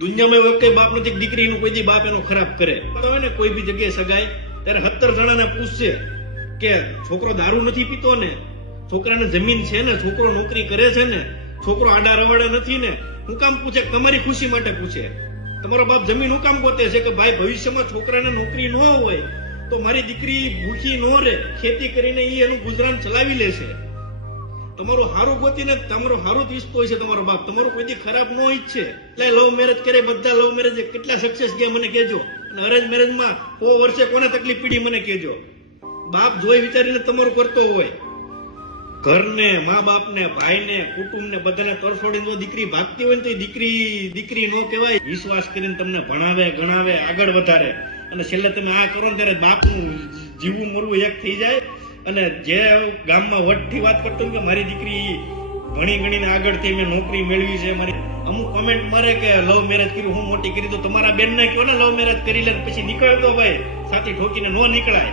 દુનિયામાં એવો કઈ બાપ નથી દીકરીનું કોઈ દી બાપ એનો ખરાબ કરે હોય ને કોઈ બી જગ્યાએ સગાઈ ત્યારે 17 જણાને પૂછશે કે છોકરો દારૂ નથી પીતો ને, છોકરાને જમીન છે ને, છોકરો નોકરી કરે છે ને, છોકરો આડા રવાડા નથી ને, હું કામ પૂછે? તમારી ખુશી માટે પૂછે. તમારો બાપ જમીન હું કામ ગોતે છે કે ભાઈ ભવિષ્યમાં છોકરાને નોકરી ન હોય તો મારી દીકરી ભૂખી ન રહે, ખેતી કરીને એ એનું ગુજરાન ચલાવી લેશે. તમારું હારું ગોતીને તમારું હારું જ ઈચ્છતો હોય છે તમારો બાપ, તમારું કોઈ ખરાબ ન ઈચ્છે. એટલે લવ મેરેજ કરે, બધા લવ મેરેજ કેટલા સક્સેસ ગયા મને કહેજો, અને અરેન્જ મેરેજમાં 100 વર્ષે કોને તકલીફ પડી મને કહેજો. બાપ જોઈ વિચારીને તમારું કરતો હોય. ઘરને, મા બાપને, ભાઈને, કુટુંબને બધાને તરછોડીને જો દીકરી ભાગતી હોય ને તો દીકરી ન કહેવાય. વિશ્વાસ કરીને તમને ભણાવે, ગણાવે, આગળ વધારે, અને છેલ્લે તમે આ કરો ને ત્યારે બાપનું જીવવું મરવું એક થઈ જાય. અને જે ગામમાં વટથી વાત કરતો કે મારી દીકરી ભણી ગણીને આગળથી મેં નોકરી મેળવી છે, મારી અમુક કમેન્ટ મારે કે લવ મેરેજ કર્યું, હું મોટી કરી. તો તમારા બેનને કહો ને લવ મેરેજ કરી લે, પછી નીકળતો ભાઈ સાથી ઠોકીને ન નીકળાય.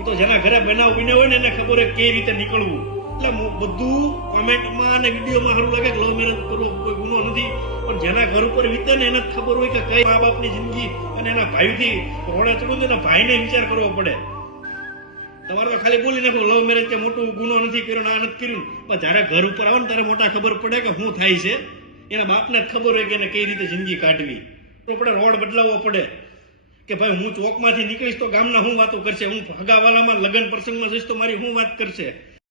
એ તો જેના ઘરે બનાવ બન્યો હોય ને એને ખબર હોય કઈ રીતે નીકળવું. એટલે બધું કોમેન્ટમાં અને વિડીયોમાં સારું લાગે કે લવ મેરેજ કરવો કોઈ ગુનો નથી, પણ જેના ઘર ઉપર વીતે ને એને ખબર હોય કે કઈ મા બાપની જિંદગી અને એના ભાઈથી રોડે ચડવું ને એના ભાઈને વિચાર કરવો પડે. તમારે તો ખાલી બોલી નાખો લવ મેરેજ કે મોટું ગુનો નથી કર્યો, આ નથી કર્યું, પણ જયારે ઘર ઉપર આવો ને ત્યારે મોટા ખબર પડે કે શું થાય છે. એના બાપને જ ખબર હોય કે એને કઈ રીતે જિંદગી કાઢવી. તો આપણે રોડ બદલાવવો પડે કે ભાઈ હું ચોકમાંથી નીકળીશ તો ગામના શું વાતો કરશે, હું હગાવાલામાં લગ્ન પ્રસંગમાં જઈશ તો મારી શું વાત કરશે.